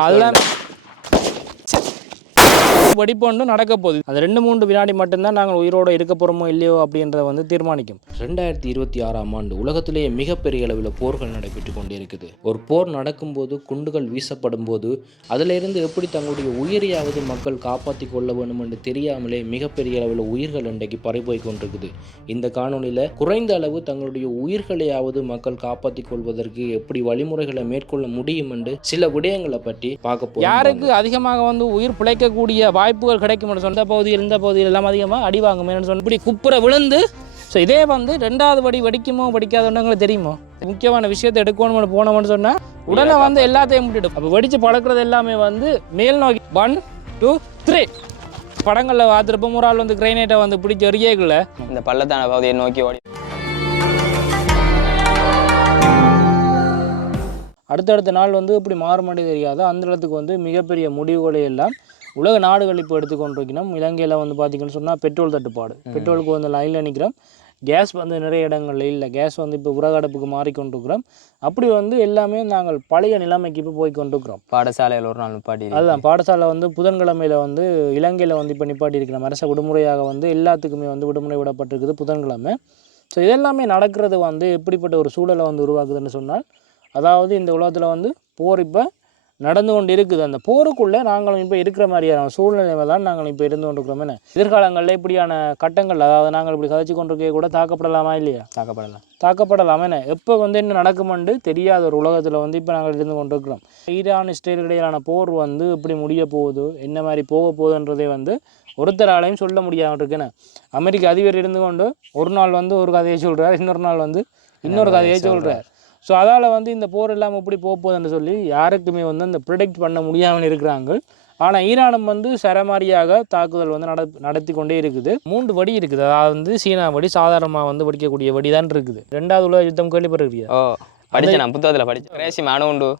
அதெல்லாம் வெடிப்பொண்டு நடக்க போகுது. அது 2-3 வினாடி மட்டும்தான் நாங்கள் உயிரோடு இருக்க போகிறோமோ இல்லையோ அப்படின்றத வந்து தீர்மானிக்கும். 2026ஆம் ஆண்டு உலகத்திலேயே மிகப்பெரிய அளவில் போர்கள் நடைபெற்று கொண்டே இருக்குது. ஒரு போர் நடக்கும்போது குண்டுகள் வீசப்படும் போது அதிலிருந்து எப்படி தங்களுடைய உயிரையாவது மக்கள் காப்பாற்றி கொள்ள வேண்டும் என்று தெரியாமலே மிகப்பெரிய அளவில் உயிர்கள் இன்றைக்கு பறிபோய் கொண்டிருக்குது. இந்த காணொலியில் குறைந்த அளவு தங்களுடைய உயிர்களையாவது மக்கள் காப்பாற்றி கொள்வதற்கு எப்படி வழிமுறைகளை மேற்கொள்ள முடியும் என்று சில விடயங்களை பற்றி பார்க்க போகிறோம். யாருக்கு அதிகமாக வந்து உயிர் பிழைக்கக்கூடிய வாய்ப்புகள் கிடைக்கும் சொந்த பகுதியில் இந்த பகுதியில் எல்லாம் அதிகமாக அடி வாங்கும் சொன்ன இப்படி குப்புற விழுந்து. ஸோ இதே வந்து 2வது வடி வெடிக்குமோ வெடிக்காதுங்களுக்கு தெரியுமோ. முக்கியமான விஷயத்தை எடுக்கணும்னு போனோம்னு சொன்னால் உடனே வந்து எல்லாத்தையும் விட்டுடும். அப்போ வெடிச்சு பழக்கிறது எல்லாமே வந்து மேல் நோக்கி 1 2 3 படங்களில் பார்த்துருப்போம். ஒரு ஆள் வந்து கிரைனேட்டை வந்து பிடிச்சி எறியக்குள்ள இந்த பள்ளத்தான பகுதியை நோக்கி ஓடி அடுத்தடுத்த நாள் வந்து இப்படி மாறுமாடி தெரியாத அந்த இடத்துக்கு வந்து மிகப்பெரிய முடிவுகளை எல்லாம் உலக நாடுகள் இப்போ எடுத்துக்கொண்டிருக்கணும். இலங்கையில் வந்து பார்த்திங்கன்னு சொன்னால் பெட்ரோல் தட்டுப்பாடு. பெட்ரோலுக்கு வந்து லைனில் நிற்கிறோம். கேஸ் வந்து நிறைய இடங்கள்ல இல்லை. கேஸ் வந்து இப்போ விறகடுப்புக்கு மாறிக்கொண்டிருக்கிறோம். அப்படி வந்து எல்லாமே நாங்கள் பழைய நிலைமைக்கு இப்போ போய் கொண்டிருக்கிறோம். பாடசாலையில் ஒரு நாள் நிப்பாட்டி அதுதான் பாடசாலை வந்து புதன்கிழமையில் வந்து இலங்கையில் வந்து இப்போ நிப்பாட்டி இருக்கிறோம். அரச விடுமுறையாக வந்து எல்லாத்துக்குமே வந்து விடுமுறை விடப்பட்டிருக்குது புதன்கிழமை. ஸோ இதெல்லாமே நடக்கிறது வந்து எப்படிப்பட்ட ஒரு சூழலை வந்து உருவாக்குதுன்னு சொன்னால், அதாவது இந்த உலகத்தில் வந்து போர் இப்போ நடந்து கொண்டு இருக்குது. அந்த போருக்குள்ளே நாங்களும் இப்போ இருக்கிற மாதிரியான சூழ்நிலையில் தான் நாங்கள் இப்போ இருந்து கொண்டிருக்கிறோம். என்ன எதிர்காலங்களில் இப்படியான கட்டங்கள், அதாவது நாங்கள் இப்படி கதைச்சு கொண்டிருக்க கூட தாக்கப்படலாமா இல்லையா? தாக்கப்படலாம். என்ன எப்போ வந்து என்ன நடக்குமென்று தெரியாத ஒரு உலகத்தில் வந்து இப்போ நாங்கள் இருந்து கொண்டிருக்கிறோம். ஈரான் இஸ்ரேல் இடையிலான போர் வந்து இப்படி முடிய போகுது, என்ன மாதிரி போக போகுதுன்றதே வந்து ஒருத்தராலையும் சொல்ல முடியாமல் இருக்குன்னு. அமெரிக்க அதிபர் இருந்து கொண்டு ஒரு நாள் வந்து ஒரு கதையை சொல்கிறார், இன்னொரு நாள் வந்து இன்னொரு கதையை சொல்கிறார். ஸோ அதால் வந்து இந்த போர் இல்லாமல் எப்படி போகுதுன்னு சொல்லி யாருக்குமே வந்து அந்த ப்ரிடிக்ட் பண்ண முடியாமல் இருக்கிறாங்க. ஆனால் ஈரானும் வந்து சரமாரியாக தாக்குதல் வந்து நடத்தி கொண்டே இருக்குது. 3 வடி இருக்குது. அதாவது வந்து சீனா வடி சாதாரணமாக வந்து வெடிக்கக்கூடிய வடி தான் இருக்குது. 2வது உலக யுத்தம் கேள்விப்பட்டிருக்கியா? படித்தேன், புத்தகத்தில் படித்தேன்.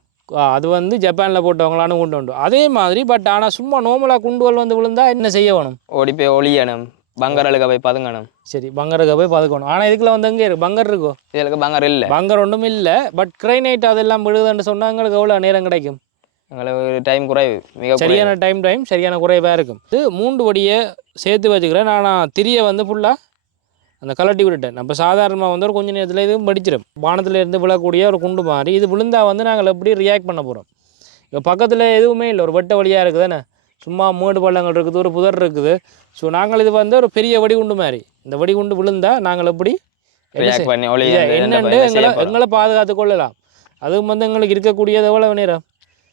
அது வந்து ஜப்பானில் போட்டவங்கள அணுகுண்டு உண்டு அதே மாதிரி. பட் ஆனால் சும்மா நோமலாக குண்டுகள் வந்து விழுந்தா என்ன செய்ய வேணும்? ஓடி போய் ஒளியணும், பங்கருக்கு போய் பதுங்கணும். சரி, பங்கருக்கு போய் பதுக்கணும். ஆனால் இதுக்குள்ள வந்து எங்கே இருக்கு பங்கர் இருக்கோ? இதுக்கு பங்கர் இல்லை, பங்கர் ஒன்றும் இல்லை. பட் கிரைனைட் அதெல்லாம் விழுதுன்னு சொன்னால் எங்களுக்கு எவ்வளோ நேரம் கிடைக்கும்? எங்களுக்கு டைம் குறைவு, மிக சரியான டைம் சரியான குறைவாக இருக்கும். இது 3 வடியை சேர்த்து வச்சுக்கிறேன். நான் திரியை வந்து ஃபுல்லாக அந்த கலட்டி விட்டுட்டேன். நம்ம சாதாரணமாக வந்து ஒரு கொஞ்சம் நேரத்தில் இது படிச்சிடும். வானத்தில் இருந்து விழக்கூடிய ஒரு குண்டு மாதிரி இது விழுந்தால் வந்து நாங்கள் எப்படி ரியாக்ட் பண்ண போகிறோம்? இப்போ பக்கத்தில் எதுவுமே இல்லை, ஒரு வெட்ட வழியாக இருக்குது தானே, சும்மா மேடு பள்ளங்கள் இருக்குது, ஒரு புதர் இருக்குது. ஸோ நாங்கள் இது வந்து ஒரு பெரிய வெடிகுண்டு மாதிரி, இந்த வெடிகுண்டு விழுந்தால் நாங்கள் எப்படி என்னென்று எங்களை பாதுகாத்து கொள்ளலாம். அதுவும் வந்து எங்களுக்கு இருக்கக்கூடியது எவ்வளவு நேரம்?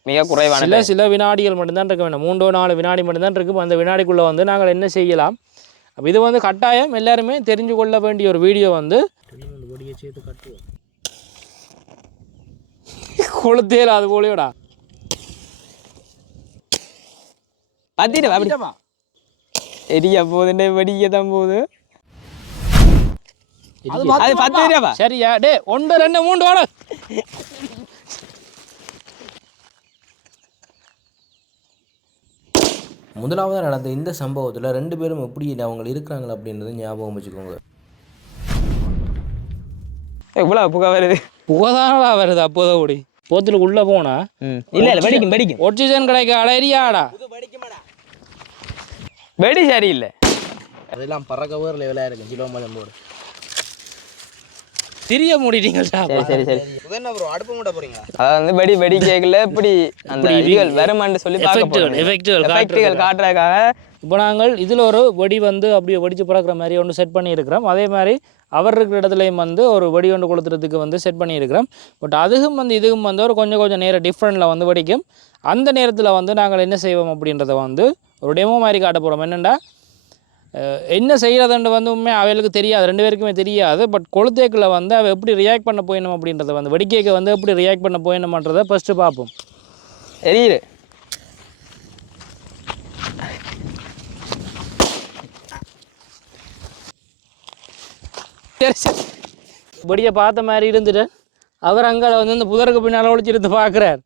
மிக குறைவான சில வினாடிகள் மட்டும்தான் இருக்க வேண்டாம். 3-4 வினாடி மட்டும்தான் இருக்குது. அந்த வினாடிக்குள்ளே வந்து நாங்கள் என்ன செய்யலாம்? அப்போ இது வந்து கட்டாயம் எல்லாருமே தெரிஞ்சு கொள்ள வேண்டிய ஒரு வீடியோ வந்து சேர்த்து கட்டுவோம். கொளுத்தேல அது போலியோடா பார்த்திடவா எரிய போகுது, வெடிக்க தான் போகுது. அது 10 ரூபா. சரியா? டே 1 2 3 ஓட. முதலாவது நடந்த இந்த சம்பவத்தில் 2 பேரும் எப்படி அவங்க இருக்கிறாங்களா அப்படின்றது ஞாபகம் வச்சுக்கோங்க. இவ்வளோ புகை வருது. புகைதானடா வருது. அப்போதான் ஓடி போத்தில் உள்ளே போனா இல்லை வெடிக்கும் ஆக்சிஜன் கிடைக்க அடையாடா வெடி சரியில்லை. அதெல்லாம் பறக்க வேறு லெவலாக இருக்கும். கிலோ மதம் போடு திரிய மூடிட்டீங்கள்டா. சரி அடுப்பு மூட போறீங்க. அதாவது வெடி கேட்கல இப்படி அந்த இதுகள் வருமான்னு சொல்லி எஃபெக்ட்டுகள் காட்டுறதுக்காக இப்போ நாங்கள் இதில் ஒரு வெடி வந்து அப்படியே வெடிச்சு பறக்கிற மாதிரி ஒன்று செட் பண்ணியிருக்கிறோம். அதே மாதிரி அவர் இருக்கிற இடத்துலையும் வந்து ஒரு வெடி ஒன்று கொளுத்துறதுக்கு வந்து செட் பண்ணியிருக்கிறோம். பட் அதுவும் வந்து இதுவும் வந்து ஒரு கொஞ்சம் நேரம் டிஃப்ரெண்டில் வந்து வெடிக்கும். அந்த நேரத்தில் வந்து நாங்கள் என்ன செய்வோம் அப்படின்றத வந்து ஒரு டெமோ மாதிரி காட்ட போகிறோம். என்னென்னா என்ன செய்கிறதுன்ட்டு வந்து உண்மையாக அவளுக்கு தெரியாது, 2 பேருக்குமே தெரியாது. பட் கொளுத்தேக்கில் வந்து அவள் எப்படி ரியாக்ட் பண்ண போயிடணும் அப்படின்றத வந்து வெடிக்கேக்கு வந்து எப்படி ரியாக்ட் பண்ண போயிடணுமான்றதை ஃபஸ்ட்டு பார்ப்போம். எரியுது வெடியை பார்த்த மாதிரி இருந்துட்டு அவர் அங்கே வந்து இந்த புதருக்கு பின்னால் ஒழிச்சிருந்து பார்க்குறார்.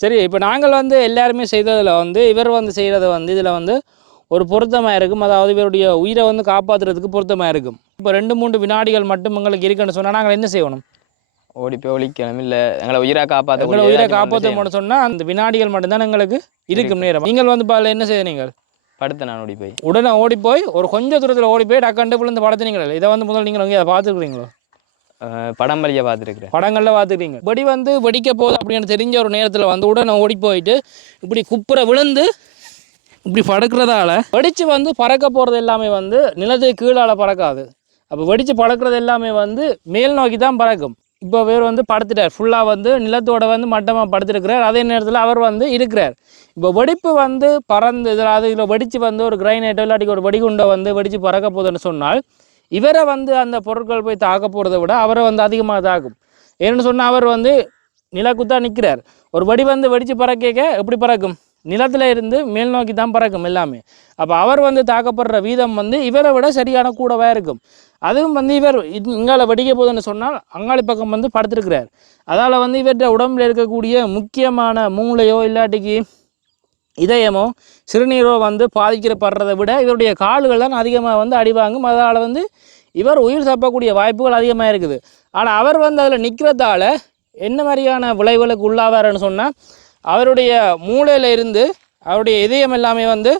சரி, இப்போ நாங்கள் வந்து எல்லாருமே செய்ததில் வந்து இவர் வந்து செய்கிறத வந்து இதில் வந்து ஒரு பொருத்தமாக இருக்கும். அதாவது இவருடைய உயிரை வந்து காப்பாற்றுறதுக்கு பொருத்தமாக இருக்கும். இப்போ 2-3 வினாடிகள் மட்டும் எங்களுக்கு இருக்குன்னு சொன்னால் நாங்கள் என்ன செய்யணும்? ஓடி போய் ஒழிக்கணும் இல்லை எங்களை உயிரை காப்பாற்ற எங்களை உயிரை காப்பாற்றணும்னு சொன்னால் அந்த வினாடிகள் மட்டும்தான் எங்களுக்கு இருக்கும் நேரம். நீங்கள் வந்து பால் என்ன செய்ய நீங்கள் படுத்து நான் ஓடி போய் உடனே ஓடி போய் ஒரு கொஞ்சம் தூரத்தில் ஓடி போய் டக்கண்டு விழுந்து படுத்துனீங்களே, இதை வந்து முதல்ல நீங்கள் அதை பார்த்துருக்குறீங்களோ? படம் வழியாக பார்த்துருக்குறேன். படங்களில் பார்த்துக்கிறீங்க. வெடி வந்து வெடிக்க போகுது அப்படின்னு தெரிஞ்ச ஒரு நேரத்தில் வந்து உடனே ஓடி போயிட்டு இப்படி குப்புற விழுந்து இப்படி படுக்கிறதால வெடித்து வந்து பறக்க போகிறது எல்லாமே வந்து நிலத்துக்கு கீழால் பறக்காது. அப்போ வெடித்து பறக்கிறது எல்லாமே வந்து மேல் நோக்கி தான் பறக்கும். இப்போ வேறு வந்து படுத்துட்டார், ஃபுல்லாக வந்து நிலத்தோட வந்து மட்டமாக படுத்துருக்கிறார். அதே நேரத்தில் அவர் வந்து இருக்கிறார். இப்போ வெடிப்பு வந்து பறந்து இதில் வெடித்து வந்து ஒரு கிரைனேட்டோ இல்லாட்டி ஒரு வெடிகுண்டை வந்து வெடித்து பறக்க போகுதுன்னு சொன்னால் இவரை வந்து அந்த பொருட்கள் போய் தாக்க போகிறத விட அவரை வந்து அதிகமாக தாக்கும். ஏன்னு சொன்னால் அவர் வந்து நிலக்குத்தா நிற்கிறார். ஒரு வெடி வந்து வெடித்து பறக்க எப்படி பறக்கும்? நிலத்தில் இருந்து மேல் நோக்கி தான் பறக்கும் எல்லாமே. அப்போ அவர் வந்து தாக்கப்படுற வீதம் வந்து இவரை விட சரியான கூடவாக இருக்கும். அதுவும் வந்து இவர் இங்கால வெடிக்க போகுதுன்னு சொன்னால் அங்காளி பக்கம் வந்து படுத்திருக்கிறார். அதால் வந்து இவற்றை உடம்பில் இருக்கக்கூடிய முக்கியமான மூளையோ இல்லாட்டிக்கு இதயமோ சிறுநீரோ வந்து பாதிக்கப்படுறதை விட இவருடைய கால்கள் தான் அதிகமாக வந்து அடிவாங்கும். அதனால் வந்து இவர் உயிர் தப்பக்கூடிய வாய்ப்புகள் அதிகமாக இருக்குது. ஆனால் அவர் வந்து அதில் நிற்கிறதால என்ன மாதிரியான விளைவுகளுக்கு உள்ளாவார்னு சொன்னால் அவருடைய மூளையில் இருந்து அவருடைய இதயம் எல்லாமே வந்து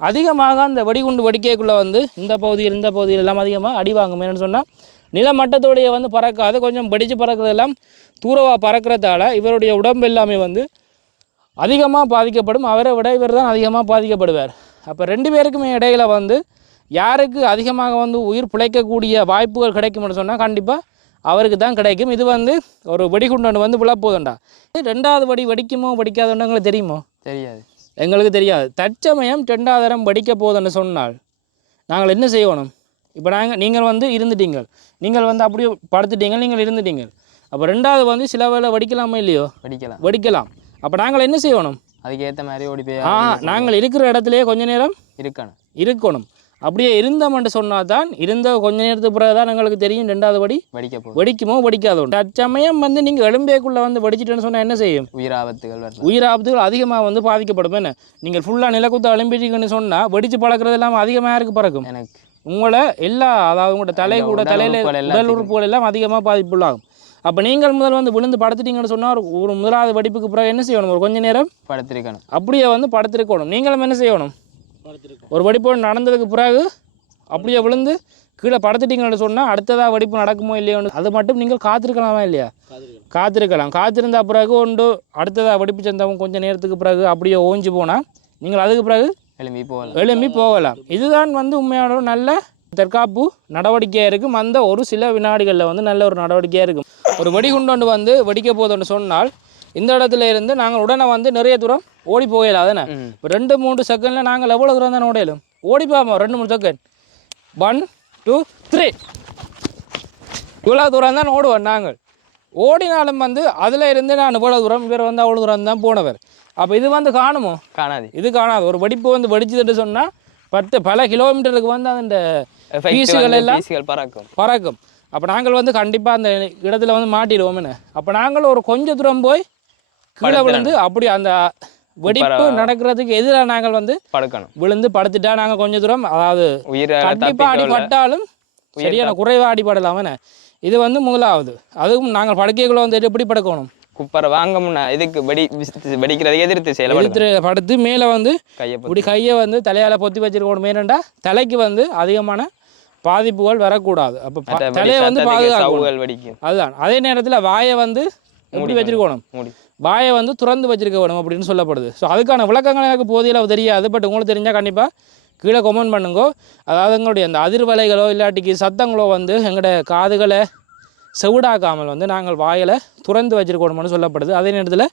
அதிகமாக அந்த வெடிகுண்டு வெடிக்கைக்குள்ளே வந்து இந்த பகுதியில் எல்லாம் அதிகமாக அடிவாங்கும். என்னென்னு சொன்னால் நிலமட்டத்தோடைய வந்து பறக்காது, கொஞ்சம் வெடித்து பறக்கிறதெல்லாம் தூரவாக பறக்கிறதால இவருடைய உடம்பு எல்லாமே வந்து அதிகமாக பாதிக்கப்படும். அவரை விட இவர் தான் அதிகமாக பாதிக்கப்படுவார். அப்போ ரெண்டு பேருக்குமே இடையில் வந்து யாருக்கு அதிகமாக வந்து உயிர் பிழைக்கக்கூடிய வாய்ப்புகள் கிடைக்கும்னு சொன்னால் கண்டிப்பாக அவருக்கு தான் கிடைக்கும். இது வந்து ஒரு வெடிகுண்டு வந்து விழப்போதுண்டா. ரெண்டாவது வெடி வெடிக்குமோ வெடிக்காதுன்னு எங்களுக்கு தெரியுமோ? தெரியாது, எங்களுக்கு தெரியாது. தற்சமயம் 2வது தரம் வெடிக்க போதுன்னு சொன்னால் நாங்கள் என்ன செய்யணும்? இப்போ நீங்கள் வந்து இருந்துட்டீங்க, நீங்கள் வந்து அப்படியே படுத்துட்டீங்க, நீங்கள் இருந்துட்டீங்க. அப்போ 2வது வந்து சில வேளை வெடிக்கலாமா இல்லையோ? வெடிக்கலாம். அப்போ நாங்கள் என்ன செய்யணும்? அதுக்கேற்ற மாதிரி ஓடி போய் நாங்கள் இருக்கிற இடத்துலையே கொஞ்ச நேரம் இருக்கணும். அப்படியே இருந்தோம்னு சொன்னால் தான் இருந்த கொஞ்ச நேரத்துக்கு பிறகு தான் எங்களுக்கு தெரியும் 2வது வெடி வெடிக்குமோ வெடிக்காதோ. தற்சமயம் வந்து நீங்கள் எலும்பேக்குள்ளே வந்து வெடிச்சிட்டேன்னு சொன்னால் என்ன செய்யும்? உயிராபத்துகள் அதிகமாக வந்து பாதிக்கப்படும். என்ன நீங்கள் ஃபுல்லாக நிலக்குத்த எலும்பிட்டீங்கன்னு சொன்னால் வெடிச்சு பழக்கிறது எல்லாம் அதிகமாக இருக்கு பறக்கும். உங்களை எல்லா அதாவது உங்களோட தலையில் உடல் உறுப்புகள் எல்லாம் அதிகமாக பாதிப்புள்ளாகும். அப்போ நீங்கள் முதல் வந்து விழுந்து படுத்துட்டீங்கன்னு சொன்னால் ஒரு 1வது வெடிப்புக்கு பிறகு என்ன செய்யணும்? ஒரு கொஞ்ச நேரம் படுத்திருக்கணும். அப்படியே வந்து படுத்திருக்கணும். நீங்களும் என்ன செய்யணும்? ஒரு வெடிப்பு நடந்ததுக்கு பிறகு அப்படியே விழுந்து கீழே படுத்துட்டீங்கன்னு சொன்னால் அடுத்ததாக வெடிப்பு நடக்குமோ இல்லையோன்னு அது மட்டும் நீங்கள் காத்திருக்கலாமா இல்லையா? காத்திருந்த பிறகு அடுத்ததாக வெடிப்பு செஞ்சவங்க கொஞ்சம் நேரத்துக்கு பிறகு அப்படியே ஓஞ்சி போனால் நீங்கள் அதுக்கு பிறகு எழும்பி போகலாம். இதுதான் வந்து உண்மையான ஒரு நல்ல தற்காப்பு நடவடிக்கையாக இருக்கும். அந்த ஒரு சில வினாடிகளில் வந்து நல்ல ஒரு நடவடிக்கையாக இருக்கும். ஒரு வெடிகுண்டு வந்து வெடிக்க போதுன்னு சொன்னால் இந்த இடத்துல இருந்து நாங்கள் உடனே வந்து நிறைய தூரம் ஓடி போகலாம். தானே இப்போ 2-3 செகண்டில் நாங்கள் எவ்வளோ தூரம் தானே ஓடையிலும்? ஓடி போவோம் 2-3 செகண்ட். 1 2 3 இவ்வளோ தூரம் தான் ஓடுவோம். நாங்கள் ஓடினாலும் வந்து அதில் இருந்து நான் இவ்வளோ தூரம் இவர் வந்து அவ்வளோ தூரம் தான் போனவர். அப்போ இது வந்து காணுமோ? இது காணாது. ஒரு வெடிப்பு வந்து வெடிச்சுட்டு சொன்னால் பல கிலோமீட்டருக்கு வந்து அந்த பீஸுகள் எல்லாம் பறக்கும். அப்போ நாங்கள் வந்து கண்டிப்பாக அந்த இடத்துல வந்து மாட்டிடுவோம். என்ன அப்போ நாங்கள் ஒரு கொஞ்சம் தூரம் போய் கீழே விழுந்து அப்படி அந்த வெடிப்பு நடக்கிறதுக்கு எதிராக நாங்கள் வந்து விழுந்து படுத்துட்டா நாங்கள் கொஞ்சம் தூரம் அதாவது கண்டிப்பாக அடிபட்டாலும் சரியான குறைவாக அடிபடலாம். என்ன இது வந்து முதலாவது. அதுவும் நாங்கள் படுக்கைக்குள்ளே வந்து எப்படி படுக்கணும்? குப்பரை வாங்க முன்னா இதுக்கு வெடிக்கிறதுக்கு எதிர்த்து படுத்து மேலே வந்து இப்படி கையை வந்து தலையால் பொத்தி வச்சிருக்கணும். ஏனெண்டா தலைக்கு வந்து அதிகமான பாதிப்புகள் வரக்கூடாது. அப்போ தலையை வந்து பாதுகாக்கணும். அதுதான். அதே நேரத்தில் வாயை வந்து எப்படி வச்சிருக்கணும்? வாயை வந்து திறந்து வச்சிருக்க வேணும் அப்படின்னு சொல்லப்படுது. ஸோ அதுக்கான விளக்கங்கள் எனக்கு போதியளவு தெரியாது. பட் உங்களுக்கு தெரிஞ்சால் கண்டிப்பாக கீழே கமெண்ட் பண்ணுங்கோ. அதாவது எங்களுடைய அந்த அதிர்வலைகளோ இல்லாட்டிக்கு சத்தங்களோ வந்து எங்களோட காதுகளை செவிடாக்காமல் வந்து நாங்கள் வாயில் திறந்து வச்சிருக்கணும்னு சொல்லப்படுது. அதே நேரத்தில்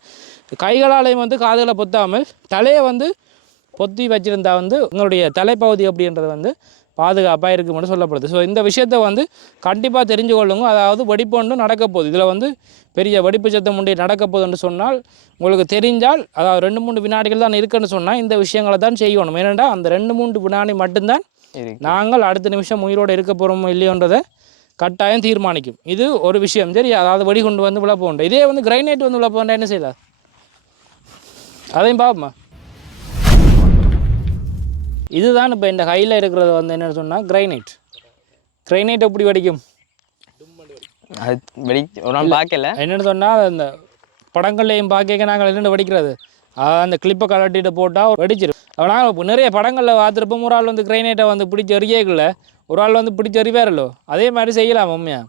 கைகளாலையும் வந்து காதுகளை பொத்தாமல் தலையை வந்து பொத்தி வச்சுருந்தா வந்து உங்களுடைய தலைப்பகுதி அப்படின்றது வந்து பாதுகாப்பாக இருக்கும்னு சொல்லப்படுது. ஸோ இந்த விஷயத்தை வந்து கண்டிப்பாக தெரிஞ்சு கொள்ளுங்க. அதாவது வெடிப்பு ஒன்று நடக்க போகுது. இதில் வந்து பெரிய வெடிப்பு சத்தம் ஒன்று நடக்க போகுதுன்னு சொன்னால் உங்களுக்கு தெரிஞ்சால் அதாவது 2-3 வினாடிகள் தான் இருக்குன்னு சொன்னால் இந்த விஷயங்களை தான் செய்யணும். ஏனென்றா அந்த 2-3 வினாடி மட்டும்தான் நாங்கள் அடுத்த நிமிஷம் உயிரோடு இருக்க போகிறோமோ இல்லையோன்றதை கட்டாயம் தீர்மானிக்கும். இது ஒரு விஷயம். சரி, அதாவது வெடிகுண்டு வந்து விழ போகணும். இதே வந்து கிரைனேட் வந்து விழ போகண்டா என்ன செய்யலாம்? அதையும் பார்ப்போமா? இதுதான் இப்போ இந்த கையில் இருக்கிறது வந்து என்னென்னு சொன்னால் கிரைனேட் எப்படி வெடிக்கும்? அது வெடி ஒரு நாள் பார்க்கல. என்னென்னு சொன்னால் அந்த படங்கள்லையும் பார்க்க நாங்கள் என்னென்னு வெடிக்கிறது அந்த கிளிப்பை கலட்டிட்டு போட்டால் வெடிச்சிடும். நாங்கள் நிறைய படங்களில் பார்த்துருப்போம். ஒரு ஆள் வந்து கிரைனேட்டை வந்து பிடிச்சி எறியக்குள்ள ஒரு ஆள் வந்து பிடிச்சி எறிவாரല്ലോ, அதே மாதிரி செய்யலாம் உண்மையாக.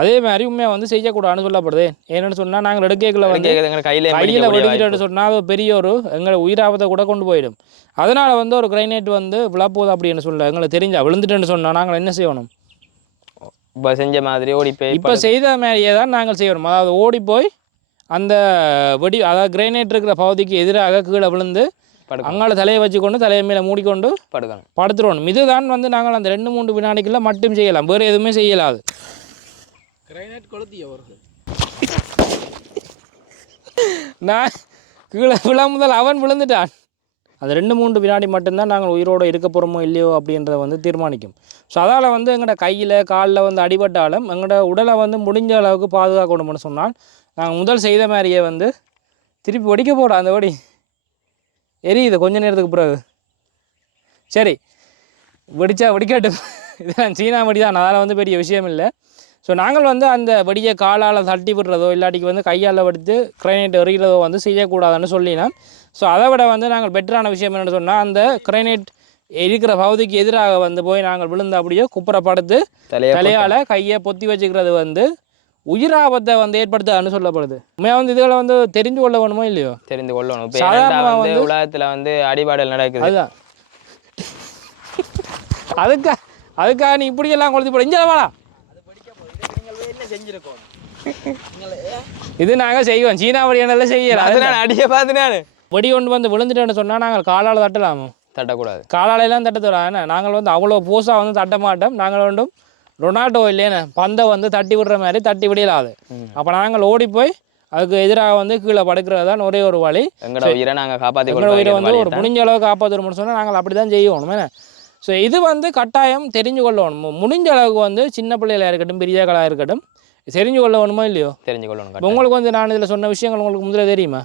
அதே மாதிரி உண்மையாக வந்து செய்யக்கூடாதுன்னு சொல்லப்படுது. ஏன்னு சொன்னால் நாங்கள் எடுக்கல வந்து கையில் வெடிக்கிட்டு சொன்னால் அது பெரிய ஒரு எங்களை உயிராபத்தை கூட கொண்டு போயிடும். அதனால் வந்து ஒரு கிரைனேட் வந்து விழப்போகுது அப்படின்னு சொல்ல எங்களுக்கு தெரிஞ்சா விழுந்துட்டேன்னு சொன்னால் நாங்கள் என்ன செய்யணும்? இப்போ செஞ்ச மாதிரி ஓடி போய் இப்போ செய்த மாதிரியே தான் நாங்கள் செய்யணும். அதாவது ஓடி போய் அந்த அதாவது கிரைனேட் இருக்கிற பகுதிக்கு எதிராக கீழே விழுந்து அங்கால தலையை வச்சுக்கொண்டு தலையை மேலே மூடிக்கொண்டு படுத்துருவோம். இதுதான் வந்து நாங்கள் அந்த 2-3 வினாடிக்குள்ள மட்டும் செய்யலாம், வேறு எதுவுமே செய்யலாது. கிரைனேட் கொளுத்திய அவர்கள் நான் கீழே விழா முதல் அவன் விழுந்துட்டான். அது 2-3 வினாடி மட்டும்தான் நாங்கள் உயிரோடு இருக்க போகிறோமோ இல்லையோ அப்படின்றத வந்து தீர்மானிக்கும். ஸோ அதால் வந்து எங்களோட கையில் காலில் வந்து அடிபட்டாலும் எங்களோட உடலை வந்து முடிஞ்ச அளவுக்கு பாதுகாக்கணும்னு சொன்னால் நாங்கள் முதல் செய்த மாதிரியே வந்து திருப்பி வெடிக்க போகிறோம். அந்த வெடி எரியுது கொஞ்ச நேரத்துக்கு பிறகு. சரி வெடிச்சா வெடிக்கட்டும், இதெல்லாம் சீனா வெடி தான், அதனால் வந்து பெரிய விஷயம் இல்லை. ஸோ நாங்கள் வந்து அந்த வெடியை காலால் தட்டி விடுறதோ இல்லாட்டிக்கு வந்து கையால் வடித்து கிரைனேட் எறிகிறதோ வந்து செய்யக்கூடாதுன்னு சொல்லினோம். ஸோ அதை விட வந்து நாங்கள் பெட்டரான விஷயம் என்னென்னு சொன்னால் அந்த கிரைனேட் இருக்கிற பகுதிக்கு எதிராக வந்து போய் நாங்கள் விழுந்து அப்படியே குப்புறப்படுத்து தலையால் கையை பொத்தி வச்சுக்கிறது வந்து உயிராபத்தை வந்து ஏற்படுத்தாதுன்னு சொல்லப்படுது. உண்மையாக வந்து இதுகளை வந்து தெரிந்து கொள்ள வேணுமோ இல்லையோ? தெரிந்து கொள்ளணும். சாதாரணமாக வந்து உலகத்தில் வந்து அடிபாடல் நடக்குது. அதுதான் அதுக்காக நீ இப்படியெல்லாம் கொளுத்தி போட இங்கே வாடா. இது நாங்கள் செய்வோம், சீனா வழியானெல்லாம் செய்யலாம். அடியை பார்த்துனாரு வெடி கொண்டு வந்து விழுந்துட்டேன்னு சொன்னால் நாங்கள் காலால் தட்டலாமோ? தட்டக்கூடாது. காலாலெல்லாம் தட்டக்கூடாது. நாங்கள் வந்து அவ்வளோ போஸாக வந்து தட்ட மாட்டோம். நாங்கள் வந்தும் ரொனால்டோ இல்லைன்னு பந்தை வந்து தட்டி விடுற மாதிரி தட்டி விடலாது. அப்போ நாங்கள் ஓடி போய் அதுக்கு எதிராக வந்து கீழே படுக்கிறது தான் ஒரே ஒரு வழி. எங்களோட உயிரை நாங்கள் காப்பாற்றி எங்களோட உயிரை வந்து ஒரு முடிஞ்ச அளவு காப்பாற்றணும்னு சொன்னால் நாங்கள் அப்படி தான் செய்யணும். என்ன ஸோ இது வந்து கட்டாயம் தெரிஞ்சு கொள்ளணும். முடிஞ்ச அளவுக்கு வந்து சின்ன பிள்ளைகளாக இருக்கட்டும் பெரியக்களாக இருக்கட்டும் தெரிஞ்சு கொள்ள வேணுமோ இல்லையோ? தெரிஞ்சு கொள்ளணும். உங்களுக்கு வந்து நான் இதில் சொன்ன விஷயங்கள் உங்களுக்கு முதல்ல தெரியுமா?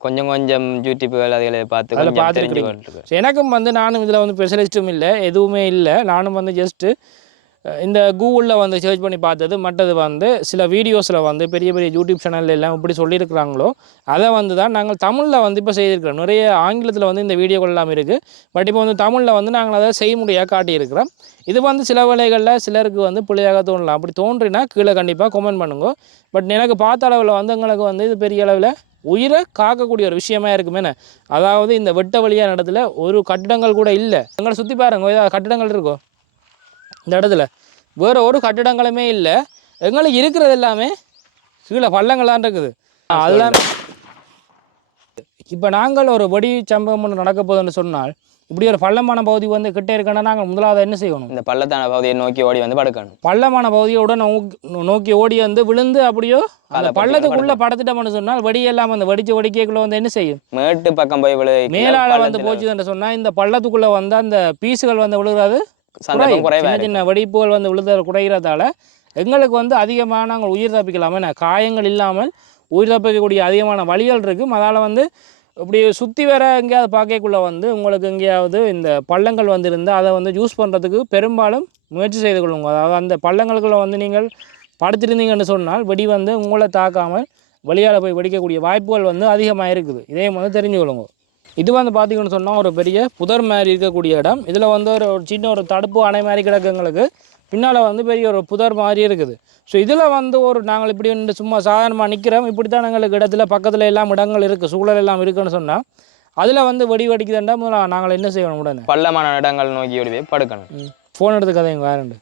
கொஞ்சம் கொஞ்சம் யூடியூப்புகள் அதில் பார்த்துருக்கேன். எனக்கும் வந்து நானும் இதில் வந்து ஸ்பெஷலிஸ்ட்டும் இல்லை, எதுவுமே இல்லை. நானும் வந்து ஜஸ்ட்டு இந்த கூகுளில் வந்து சர்ச் பண்ணி பார்த்தது மற்றது வந்து சில வீடியோஸில் வந்து பெரிய பெரிய யூடியூப் சேனலில் எல்லாம் இப்படி சொல்லியிருக்கிறாங்களோ அதை வந்து தான் நாங்கள் தமிழில் வந்து இப்போ செய்திருக்கிறோம். நிறைய ஆங்கிலத்தில் வந்து இந்த வீடியோக்கள் எல்லாம் இருக்குது. பட் இப்போ வந்து தமிழில் வந்து நாங்கள் அதை செய்முறையாக காட்டியிருக்கிறோம். இது வந்து சில வேளைகளில் சிலருக்கு வந்து பிள்ளையாக தோணலாம். அப்படி தோன்றினா கீழே கண்டிப்பாக கமெண்ட் பண்ணுங்க. பட் எனக்கு பார்த்த அளவில் வந்து எங்களுக்கு வந்து இது பெரிய அளவில் உயிரை காக்கக்கூடிய ஒரு விஷயமா இருக்குமேனே. அதாவது இந்த வெட்ட வழியான இடத்துல ஒரு கட்டிடங்கள் கூட இல்லை. எங்களை சுற்றி பாருங்க, ஏதாவது கட்டிடங்கள் இருக்கோ? இந்த இடத்துல வேறு ஒரு கட்டிடங்களுமே இல்லை. எங்களுக்கு இருக்கிறது எல்லாமே கீழே பள்ளங்களான் இருக்குது. அதெல்லாம் இப்போ நாங்கள் ஒரு வெடி சம்பவம் ஒன்று நடக்க போகுதுன்னு சொன்னால் இப்படி ஒரு பள்ளமான பகுதி வந்து கிட்டே இருக்கேன்னா நாங்கள் முதலாவது என்ன செய்யணும்? இந்த பள்ளத்தான பகுதியை நோக்கி ஓடி வந்து படுக்கணும். பள்ளமான பகுதியோட நோக்கி ஓடி வந்து விழுந்து அப்படியோ அந்த பள்ளத்துக்குள்ளே படுத்துட்டோம்னு சொன்னால் வெடியெல்லாம் அந்த வெடிக்கைக்குள்ளே வந்து என்ன செய்யும்? மேட்டு பக்கம் போய் மேலால் வந்து போச்சுன்னு சொன்னால் இந்த பள்ளத்துக்குள்ளே வந்து அந்த பீஸுகள் வந்து விழுகிறது சின்ன சின்ன வெடிப்புகள் வந்து விழுத குறைகிறதால எங்களுக்கு வந்து அதிகமாக நாங்கள் உயிர் தப்பிக்கலாமே. காயங்கள் இல்லாமல் உயிர் தப்பிக்கக்கூடிய அதிகமான வழிகள் இருக்கும். அதால் வந்து இப்படி சுற்றி வர எங்கேயாவது பார்க்கக்குள்ளே வந்து உங்களுக்கு எங்கேயாவது இந்த பள்ளங்கள் வந்து இருந்தால் அதை வந்து யூஸ் பண்ணுறதுக்கு பெரும்பாலும் முயற்சி செய்து கொள்ளுங்க. அதாவது அந்த பள்ளங்களுக்குள்ளே வந்து நீங்கள் படுத்திருந்தீங்கன்னு சொன்னால் வெடி வந்து உங்களை தாக்காமல் வெளியால் போய் வெடிக்கக்கூடிய வாய்ப்புகள் வந்து அதிகமாக இருக்குது. இதே வந்து தெரிஞ்சு கொள்ளுங்க. இது வந்து பார்த்திங்கன்னு சொன்னால் ஒரு பெரிய புதர் மாதிரி இருக்கக்கூடிய இடம். இதில் வந்து ஒரு சின்ன ஒரு தடுப்பு அணை மாதிரி கிடக்குங்களுக்கு பின்னால் வந்து பெரிய ஒரு புதர் மாதிரி இருக்குது. ஸோ இதில் வந்து ஒரு நாங்கள் இப்படி வந்து சும்மா சாதாரணமாக நிற்கிறோம். இப்படி தான் எங்களுக்கு இடத்துல பக்கத்தில் எல்லாம் இடங்கள் இருக்குது, சூழல் எல்லாம் இருக்குதுன்னு சொன்னால் அதில் வந்து வெடிக்குதுண்டா முதல்ல நாங்கள் என்ன செய்யணும்? உடனே பள்ளமான இடங்கள் நோக்கி ஓடி போய் படுக்கணும். ஃபோன் எடுத்து கதைங்க வேறண்டு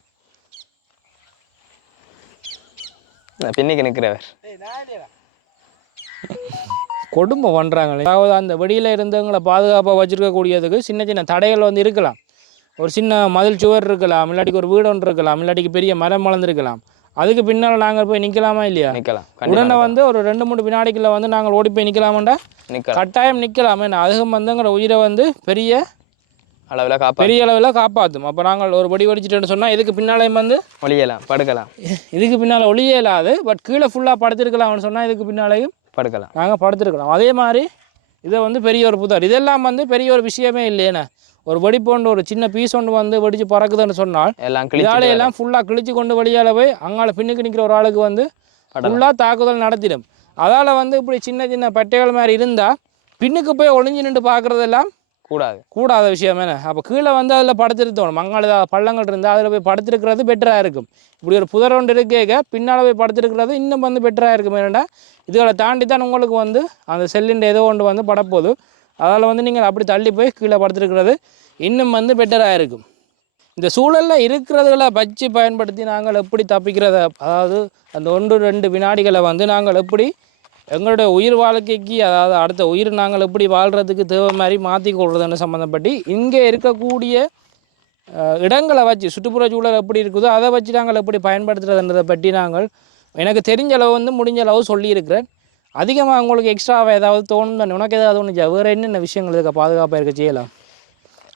பின்னிக்கு நிற்கிறவர் கொடுமை பண்ணுறாங்க. அதாவது அந்த வெடியில் இருந்தவங்களை பாதுகாப்பாக வச்சுருக்கக்கூடியதுக்கு சின்ன சின்ன தடைகள் வந்து இருக்கலாம். ஒரு சின்ன மதில் சுவர் இருக்கலாம், இல்லாட்டிக்கு ஒரு வீடு ஒன்று இருக்கலாம், இல்லாட்டிக்கு பெரிய மரம் வளர்ந்துருக்கலாம். அதுக்கு பின்னால் நாங்கள் போய் நிற்கலாமா இல்லையா? நிற்கலாம். உடனே வந்து ஒரு 2-3 வினாடிக்குள்ள வந்து நாங்கள் ஓடி போய் நிற்கலாமாண்டா? கட்டாயம் நிற்கலாமே. அதுவும் வந்து எங்களோட உயிரை வந்து பெரிய அளவில் காப்பாற்றும். அப்போ நாங்கள் ஒரு வெடி வெடிச்சிட்டேன்னு சொன்னால் இதுக்கு பின்னாலையும் வந்து ஒளியலாம், படுக்கலாம். இதுக்கு பின்னால் ஒளியே இல்லாது பட் கீழே ஃபுல்லாக படுத்திருக்கலாம்னு சொன்னால் இதுக்கு பின்னாலையும் படுக்கலாம், நாங்கள் படுத்துருக்கலாம். அதே மாதிரி இதை வந்து பெரிய ஒரு புதர். இதெல்லாம் வந்து பெரிய ஒரு விஷயமே இல்லையேண்ணே. ஒரு வெடிப்போண்டு ஒரு சின்ன பீஸ் ஒன்று வந்து வெடிச்சு பறக்குதுன்னு சொன்னால் இதாலையெல்லாம் ஃபுல்லாக கிழிச்சு கொண்டு வழியால் போய் அங்கால பின்னுக்கு நிற்கிற ஒரு ஆளுக்கு வந்து ஃபுல்லாக தாக்குதல் நடத்திடும். அதால் வந்து இப்படி சின்ன சின்ன பட்டைகள் மாதிரி இருந்தால் பின்னுக்கு போய் ஒளிஞ்சு நின்று பார்க்குறதெல்லாம் கூடாத விஷயமே. அப்போ கீழே வந்து அதில் படுத்திருத்தோணும். மங்கால பள்ளங்கள் இருந்தால் அதில் போய் படுத்திருக்கிறது பெட்டராக இருக்கும். இப்படி ஒரு புதர் ஒன்று இருக்கேக்க பின்னால் போய் படுத்திருக்கிறது இன்னும் வந்து பெட்டராக இருக்கும். ஏன்னா இதுகளை தாண்டி தான் உங்களுக்கு வந்து அந்த செல்லின் ஏதோ ஒன்று வந்து படப்போகுது. அதால் வந்து நீங்கள் அப்படி தள்ளி போய் கீழே படுத்திருக்கிறது இன்னும் வந்து பெட்டராக இருக்கும். இந்த சூழலில் இருக்கிறதுகளை வச்சு பயன்படுத்தி நாங்கள் எப்படி தப்பிக்கிறத, அதாவது அந்த 1-2 வினாடிகளை வந்து நாங்கள் எப்படி எங்களுடைய உயிர் வாழ்க்கைக்கு, அதாவது அடுத்த உயிர் நாங்கள் எப்படி வாழ்கிறதுக்கு தேவை மாதிரி மாற்றி கொள்றதுன்னு சம்மந்தப்பட்டு இங்கே இருக்கக்கூடிய இடங்களை வச்சு சுற்றுப்புற சூழல் எப்படி இருக்குதோ அதை வச்சு நாங்கள் எப்படி பயன்படுத்துறதுன்றதை பற்றி நாங்கள் எனக்கு தெரிஞ்ச அளவு வந்து முடிஞ்ச அளவு சொல்லியிருக்கிறேன். அதிகமாக உங்களுக்கு எக்ஸ்ட்ராவாக ஏதாவது தோணும் தானே, உனக்கு ஏதாவது ஒன்று வேறு என்னென்ன விஷயங்கள் இருக்க பாதுகாப்பாக இருக்க செய்யலாம்.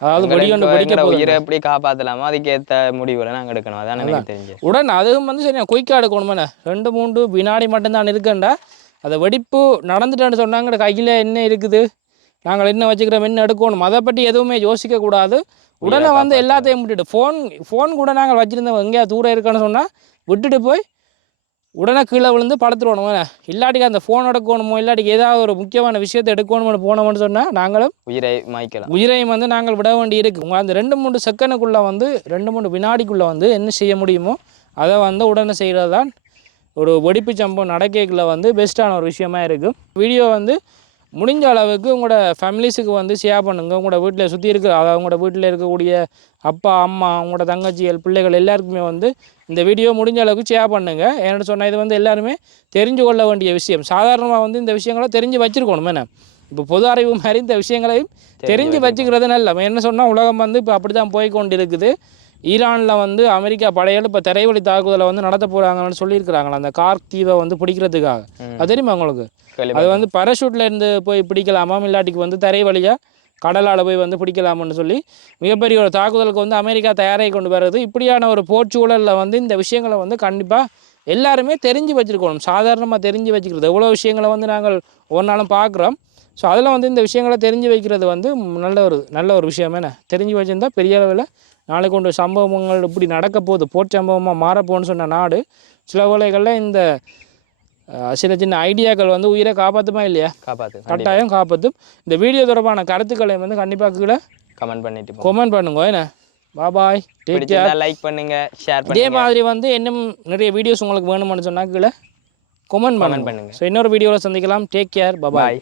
அதாவது வெடிக்க உயிரை எப்படி காப்பாற்றலாமோ அதுக்கேற்ற முடிவுகளை நாங்கள் எடுக்கணும். அதான் எனக்கு தெரிஞ்சு உடனே அதுவும் வந்து சரி குயிக்காக எடுக்கணுமே. 2-3 வினாடி மட்டும்தான் இருக்குண்டா அதை வெடிப்பு நடந்துட்டான்னு சொன்னாங்க. கையில் என்ன இருக்குது, நாங்கள் என்ன வச்சுக்கிறோம், என்ன எடுக்கணும், அதை பற்றி எதுவுமே யோசிக்கக்கூடாது. உடனே வந்து எல்லாத்தையும் விட்டுட்டு ஃபோன் கூட நாங்கள் வச்சுருந்தோம் எங்கேயா தூரம் இருக்குன்னு சொன்னால் விட்டுட்டு போய் உடனே கீழே விழுந்து படுத்துருவோம். இல்லாட்டிக்கு அந்த ஃபோன் எடுக்கணுமோ இல்லாட்டிக்கு ஏதாவது ஒரு முக்கியமான விஷயத்தை எடுக்கணும்னு போனோம்னு சொன்னால் நாங்களும் உயிரையும் வந்து நாங்கள் விட வேண்டி இருக்குது. அந்த 2-3 செகண்டுக்குள்ளே வந்து 2-3 வினாடிக்குள்ளே வந்து என்ன செய்ய முடியுமோ அதை வந்து உடனே செய்கிறது தான் ஒரு வெடிப்பு சம்பவம் நடக்கல வந்து பெஸ்ட்டான ஒரு விஷயமா இருக்குது. வீடியோ வந்து முடிஞ்ச அளவுக்கு உங்களோட ஃபேமிலிஸுக்கு வந்து ஷேர் பண்ணுங்கள். உங்களோட வீட்டில் சுற்றி இருக்கிற, அதாவது உங்களோட வீட்டில் இருக்கக்கூடிய அப்பா அம்மா உங்களோட தங்கச்சிகள் பிள்ளைகள் எல்லாருக்குமே வந்து இந்த வீடியோ முடிஞ்ச அளவுக்கு ஷேர் பண்ணுங்கள். ஏன்னு சொன்னால் இது வந்து எல்லாருமே தெரிஞ்சு கொள்ள வேண்டிய விஷயம். சாதாரணமாக வந்து இந்த விஷயங்களை தெரிஞ்சு வச்சுருக்கணும். என்ன இப்போ பொது அறிவு மாதிரி இந்த விஷயங்களையும் தெரிஞ்சு வச்சுக்கிறது நல்ல. என்ன சொன்னால் உலகம் வந்து இப்போ அப்படி தான் போய்கொண்டு இருக்குது. ஈரானில் வந்து அமெரிக்கா படைகள் இப்போ தரைவழி தாக்குதலை வந்து நடத்த போகிறாங்கன்னு சொல்லியிருக்கிறாங்களா, அந்த கார்க் தீவை வந்து பிடிக்கிறதுக்காக. அது தெரியுமா உங்களுக்கு? அது வந்து பரஷூட்டில் இருந்து போய் பிடிக்கலாமா இல்லாட்டிக்கு வந்து தரை வழியாக கடலால் போய் வந்து பிடிக்கலாமான்னு சொல்லி மிகப்பெரிய ஒரு தாக்குதலுக்கு வந்து அமெரிக்கா தயாராகி கொண்டு வர்றது. இப்படியான ஒரு போர்ச்சூழலில் வந்து இந்த விஷயங்களை வந்து கண்டிப்பாக எல்லாருமே தெரிஞ்சு வச்சுருக்கணும். சாதாரணமாக தெரிஞ்சு வச்சுக்கிறது எவ்வளோ விஷயங்களை வந்து நாங்கள் ஒவ்வொரு நாளும் பார்க்குறோம். ஸோ அதில் வந்து இந்த விஷயங்களை தெரிஞ்சு வைக்கிறது வந்து நல்ல ஒரு விஷயமே. தெரிஞ்சு வச்சுருந்தா பெரிய அளவில் நாளைக்கு கொண்டு சம்பவங்கள் இப்படி நடக்க போகுது, போர் சம்பவமாக மாறப்போன்னு சொன்ன நாடு சில வேளைகளில் இந்த சின்ன சின்ன ஐடியாக்கள் வந்து உயிரை காப்பாற்றுமா இல்லையா? கட்டாயம் காப்பாற்றும். இந்த வீடியோ தொடர்பான கருத்துக்களை வந்து கண்டிப்பாக கீழே கமெண்ட் பண்ணுங்க. என்ன பாய், டேக் கேர், லைக் பண்ணுங்க, ஷேர் பண்ணுங்க. இதே மாதிரி வந்து இன்னும் நிறைய வீடியோஸ் உங்களுக்கு வேணும்னு சொன்னால் கீழே கமெண்ட் பண்ணுங்க. ஸோ இன்னொரு வீடியோவில் சந்திக்கலாம். டேக் கேர், பாய்.